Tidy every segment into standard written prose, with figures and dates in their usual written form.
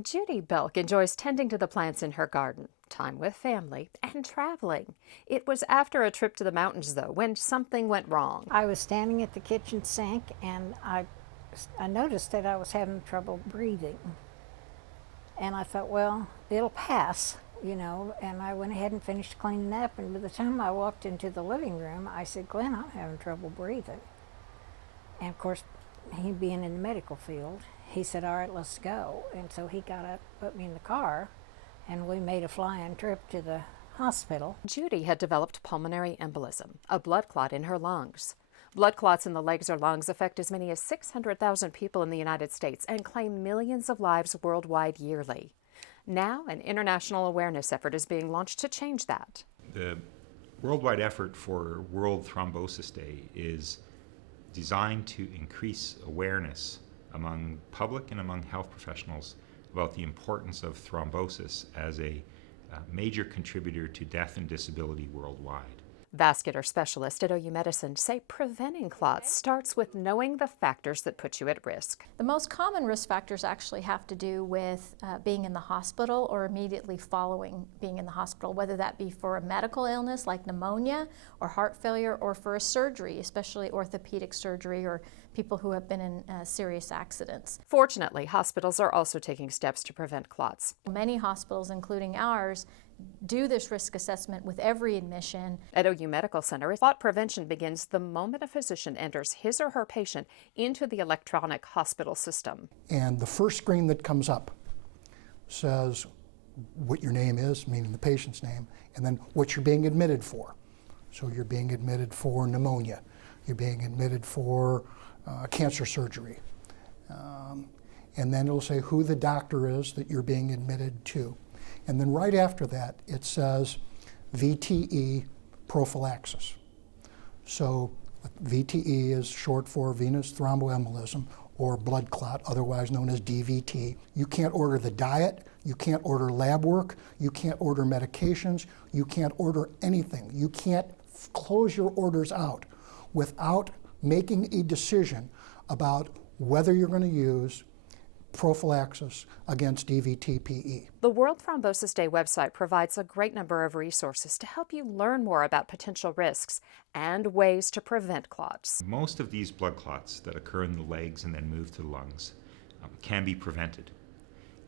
Judy Belk enjoys tending to the plants in her garden, time with family, and traveling. It was after a trip to the mountains, though, when something went wrong. I was standing at the kitchen sink and I noticed that I was having trouble breathing. And I thought, well, it'll pass, and I went ahead and finished cleaning up. And by the time I walked into the living room, I said, Glenn, I'm having trouble breathing. And of course, he being in the medical field, he said, all right, let's go. And so he got up, put me in the car, and we made a flying trip to the hospital. Judy had developed pulmonary embolism, a blood clot in her lungs. Blood clots in the legs or lungs affect as many as 600,000 people in the United States and claim millions of lives worldwide yearly. Now, an international awareness effort is being launched to change that. The worldwide effort for World Thrombosis Day is designed to increase awareness among public and among health professionals about the importance of thrombosis as a major contributor to death and disability worldwide. Vascular specialists at OU Medicine say preventing clots starts with knowing the factors that put you at risk. The most common risk factors actually have to do with being in the hospital or immediately following being in the hospital, whether that be for a medical illness like pneumonia or heart failure, or for a surgery, especially orthopedic surgery or people who have been in serious accidents. Fortunately, hospitals are also taking steps to prevent clots. Many hospitals, including ours, do this risk assessment with every admission. At OU Medical Center, clot prevention begins the moment a physician enters his or her patient into the electronic hospital system. And the first screen that comes up says what your name is, meaning the patient's name, and then what you're being admitted for. So you're being admitted for pneumonia, you're being admitted for cancer surgery. And then it'll say who the doctor is that you're being admitted to. And then right after that, it says VTE prophylaxis. So VTE is short for venous thromboembolism or blood clot, otherwise known as DVT. You can't order the diet, you can't order lab work, you can't order medications, you can't order anything. You can't close your orders out without making a decision about whether you're going to use prophylaxis against DVT-PE. The World Thrombosis Day website provides a great number of resources to help you learn more about potential risks and ways to prevent clots. Most of these blood clots that occur in the legs and then move to the lungs can be prevented.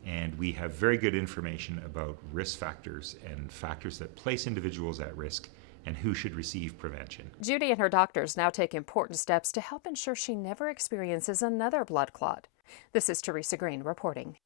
And we have very good information about risk factors and factors that place individuals at risk and who should receive prevention. Judy and her doctors now take important steps to help ensure she never experiences another blood clot. This is Teresa Green reporting.